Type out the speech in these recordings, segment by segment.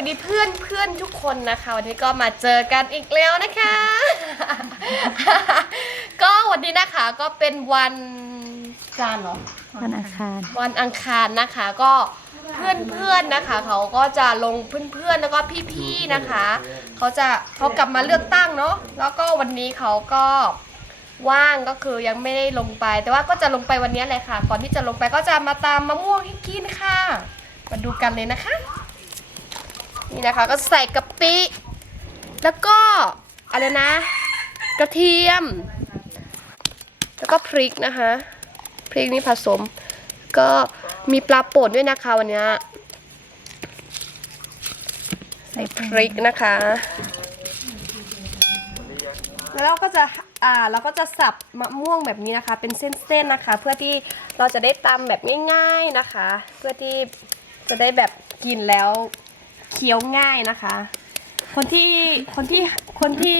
วัสดีเพื่อนทุกคนนะคะวันนี้ก็มาเจอกันอีกแล้วนะคะ ก็วันนี้นะคะก็เป็นวันจันทร์เหรอ วันอังคาร วันอังคารนะคะก็เพื่อนนะคะเขาก็จะลงเพื่อนแล้วก็พี่ๆนะคะเขากลับมาเลือกตั้งเนาะแล้วก็วันนี้เขาก็ว่างก็คือยังไม่ได้ลงไปแต่ว่าก็จะลงไปวันนี้เลยค่ะก่อนที่จะลงไปก็จะมาตามมะม่วงให้กินค่ะมาดูกันเลยนะคะนี่นะคะก็ใส่กะปิแล้วก็อะไรนะกระเทียมแล้วก็พริกนะคะพริกนี่ผสมก็มีปลาป่นด้วยนะคะวันนี้ใส่พริกนะคะแล้วเราก็จะสับมะม่วงแบบนี้นะคะเป็นเส้นๆนะคะเพื่อที่เราจะได้ตำแบบง่ายๆนะคะเพื่อที่จะได้แบบกินแล้วเคี้ยวง่ายนะคะคนที่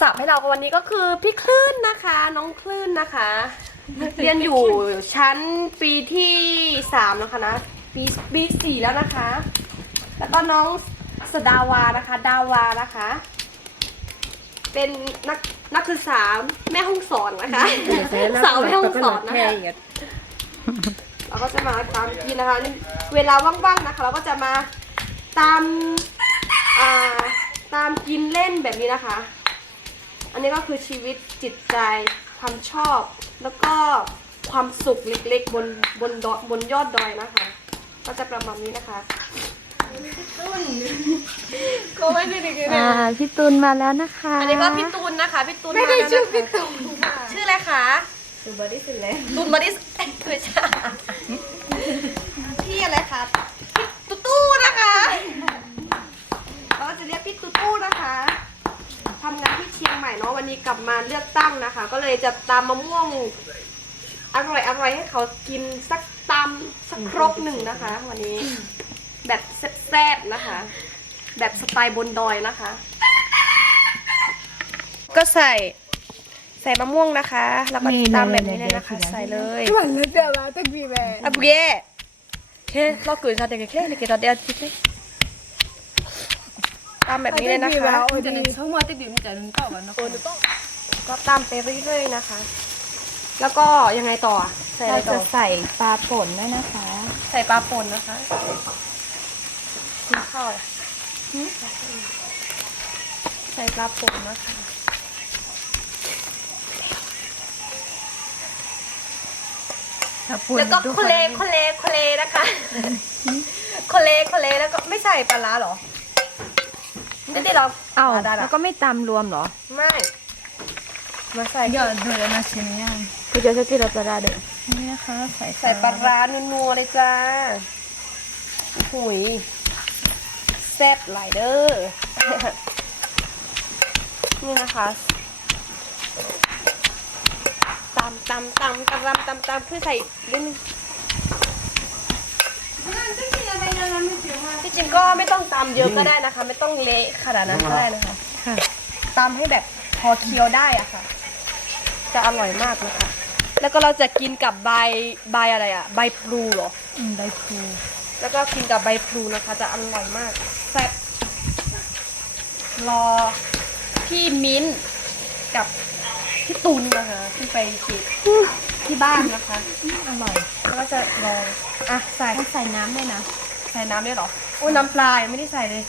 สับให้เราวันนี้ก็คือพี่คลื่นนะคะน้องคลื่นนะคะเรียนอยู่ชั้นปีที่3แล้วค่ะนะปี4แล้วนะคะแล้วก็น้องสดาวานะคะดาวานะคะเป็นนักศึกษาแม่ห้องสอนนะคะสาวแม่ห้องสอนนะคะเราก็จะมาตามกินนะคะเวลาว่างๆนะคะเราก็จะมาตามกินเล่นแบบนี้นะคะอันนี้ก็คือชีวิตจิตใจความชอบแล้วก็ความสุขเล็กๆบนยอดดอยนะคะก็จะประมาณนี้นะคะก็ไม่ได้ดีเลย พี่ตูนมาแล้วนะคะ อันนี้ก็พี่ตูนนะคะพี่ตูนไม่ได้ชื่อพี่ตูนชื่ออะไรคะตูนบอดี้สิเลยตูนบอดี้ไม่ใช่พี่อะไรคะพี่ตุ๊ตู้นะคะเราจะเรียกพี่ตุ๊ตู้นะคะทำงานที่เชียงใหม่เนาะวันนี้กลับมาเลือกตั้งนะคะก็เลยจะตำมะม่วงอร่อยให้เขากินสักครกหนึ่งนะคะวันนี้แบบแซ่บๆนะคะแบบสไตล์บนดอยนะคะก็ใส่มะม่วงนะคะแล้วก็ตามแบบนี้เลยนะคะใส่เลยหวานเลยเดี๋ยวเราต้องมีแม่อะบุเย่เคเราเกิดจากเด็กแค่เด็กตอนเดียวจิตเลยตามแบบนี้เลยนะคะก็ตามไปเรื่อยๆนะคะแล้วก็ยังไงต่อใส่อะไร เรา ต่ จะ อ ใส่ปลาป่นด้วยนะคะ ใส่ปลาป่นนะคะกินข้าวใส่ปลาป่นนะคะแล้วก็โคเลนะคะโคเลแล้วก็ไม่ใส่ปลาร้าหรอไม่ได้หรอ เอ้า ได้ แล้วก็ไม่ตำรวมเหรอ ไม่มาใส่ เดี๋ยวเรามาชิมย่าง พี่จะกินเราปลาร้าเด็ก นี่นะคะใส่ ใส่ปลาร้านัวๆเลยจ้าหุยแซ่บหลายเด้อ นี่นะคะตำคือใส่นิดนึงที่จริงก็ไม่ต้องตำเยอะก็ได้นะคะ ไม่ต้องเละขนาดนั้นก็ได้นะคะ ค่ะ ตำให้แบบพอเคี้ยวได้อะค่ะ จะอร่อยมากนะคะ แล้วก็เราจะกินกับใบอะไรอะใบพลูเหรอ ใบพลู แล้วก็กินกับใบพลูนะคะ จะอร่อยมากแซ่บรอพี่มิ้นกับพี่ตุลนะคะขึ้นไปฉีดที่บ้านนะคะ อร่อย แล้วก็จะลองอ่ะใส่ ต้องใส่น้ำด้วยนะ ใส่น้ำด้วยเหรอโอ้ยน้ำปลายังไม่ได้ใส่เลย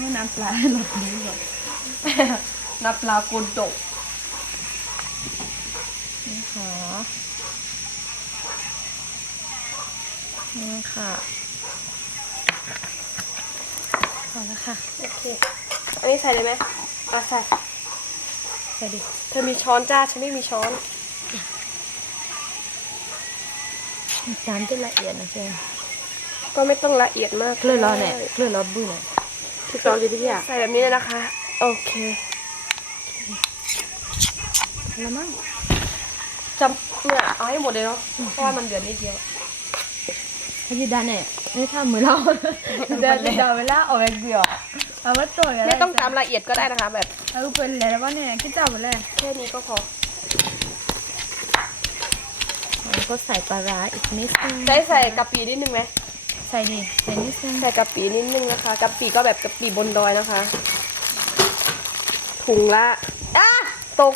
นี่น้ำปลาหลดนี้เหรอ น้ำปลาโกนโดก นี่ค่ะนี่ค่ะพอแล้วค่ะ โอเคอันนี้ใส่เลยไหมอ่ะใส่ ใส่ดิ เธอมีช้อนจ้าฉันไม่มีช้อน น้ำจะละเอียดนะเพื่อน ก็ไม่ต้องละเอียดมาก เคลื่อนล้อเนี่ยเคลื่อนล้อบื้อเนี่ย ที่เราดีที่อ่ะใส่แบบนี้เลยนะคะ โอเค แล้วมั้ง จำเนี่ยเอาให้หมดเลยเนาะเพราะว่ามันเดือดนิดเดียว ถ้าจีดาเนี่ยไม่ทำมือเรา เดี๋ยวเวลาออกเกี่ยวเอาไว้ตัวกัน ไม่ต้องตามละเอียดก็ได้นะคะ แบบ เอาเป็นแล้วว่าเนี่ยคิดจับไปเลย แค่นี้ก็พอ แล้วก็ใส่ปลาร้าอีกนิดนึง ได้ใส่กะปินิดนึงไหม ใ ส่ดิใส่นิดนึง ใส่กะปินิดนึงนะคะกะปิก็แบบกะปิบนดอยนะคะ ถุงละตก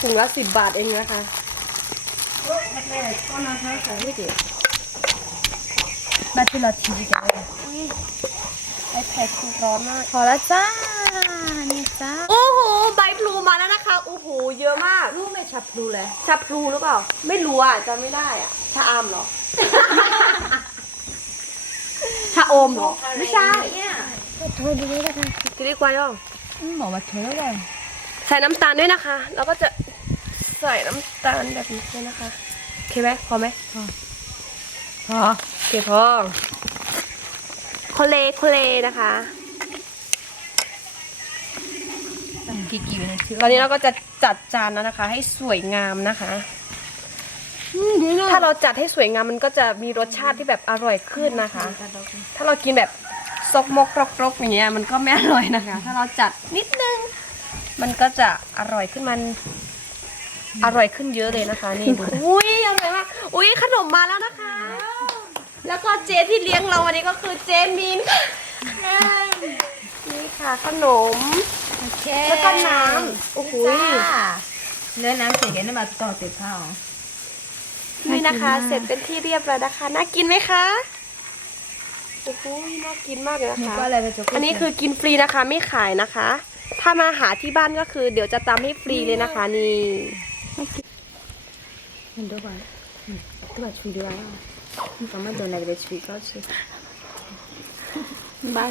ถุงละ10 บาทเองนะคะ มาที่เราทีกันเลย ไอแพดคือร้อนมาก พอแล้วจ้านี่จ้า โอ้โหใบพลูมาแล้วนะคะโอ้โหเยอะมาก ลูกไม่ชับพลูเลย ชาพลูหรือเปล่าไม่รู้อ่ะจำไม่ได้อ่ะชาอามเหรอ ชาโอมเหรอไม่ใช่ เธอดูนี่นะคะ กิริกวายอง หมอมาเธอเลย ใส่น้ำตาลด้วยนะคะ แล้วก็จะใส่น้ำตาลแบบนี้เลยนะคะโอเคไหมพอไหม พอ โอเคพอโคเลนะคะ กี่อยู่ในชื่อ ตอนนี้เราก็จะจัดจานแล้วนะคะ ให้สวยงามนะคะ ถ้าเราจัดให้สวยงามมันก็จะมีรสชาติที่แบบอร่อยขึ้นนะคะ ถ้าเรากินแบบซกมกรกๆอย่างเงี้ยมันก็ไม่อร่อยนะคะ ถ้าเราจัดนิดนึงมันก็จะอร่อยขึ้นอร่อยขึ้นเยอะเลยนะคะนี่ดูอุ้ยอร่อยมากอุ้ยขนมมาแล้วนะคะ แล้วก็เจที่เลี้ยงเราวันนี้ก็คือเจมินนี่ค่ะขนม โอเค แล้วก็น้ำโอ้โห เนื้อน้ำเสียกันได้มาต่อติดข้าว นี่นะคะ เสร็จเป็นที่เรียบร้อยนะคะน่ากินไหมคะโอ้โหน่ากินมากเลยนะ นี่ คะ ก็อะไรไปจบ อันนี้คือกินฟรีนะคะไม่ขายนะคะ ถ้ามาหาที่บ้านก็คือเดี๋ยวจะตำให้ฟรีเลยนะคะนี่ มันดูก่อนตัวชุยด้วยก็มาโดนอะไรเลยชุยก็ชุย บาย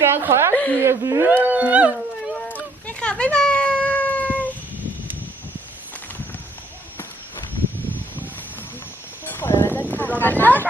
แกขอนี่ค่ะบ๊ายบายขอแล้วจะค่ะ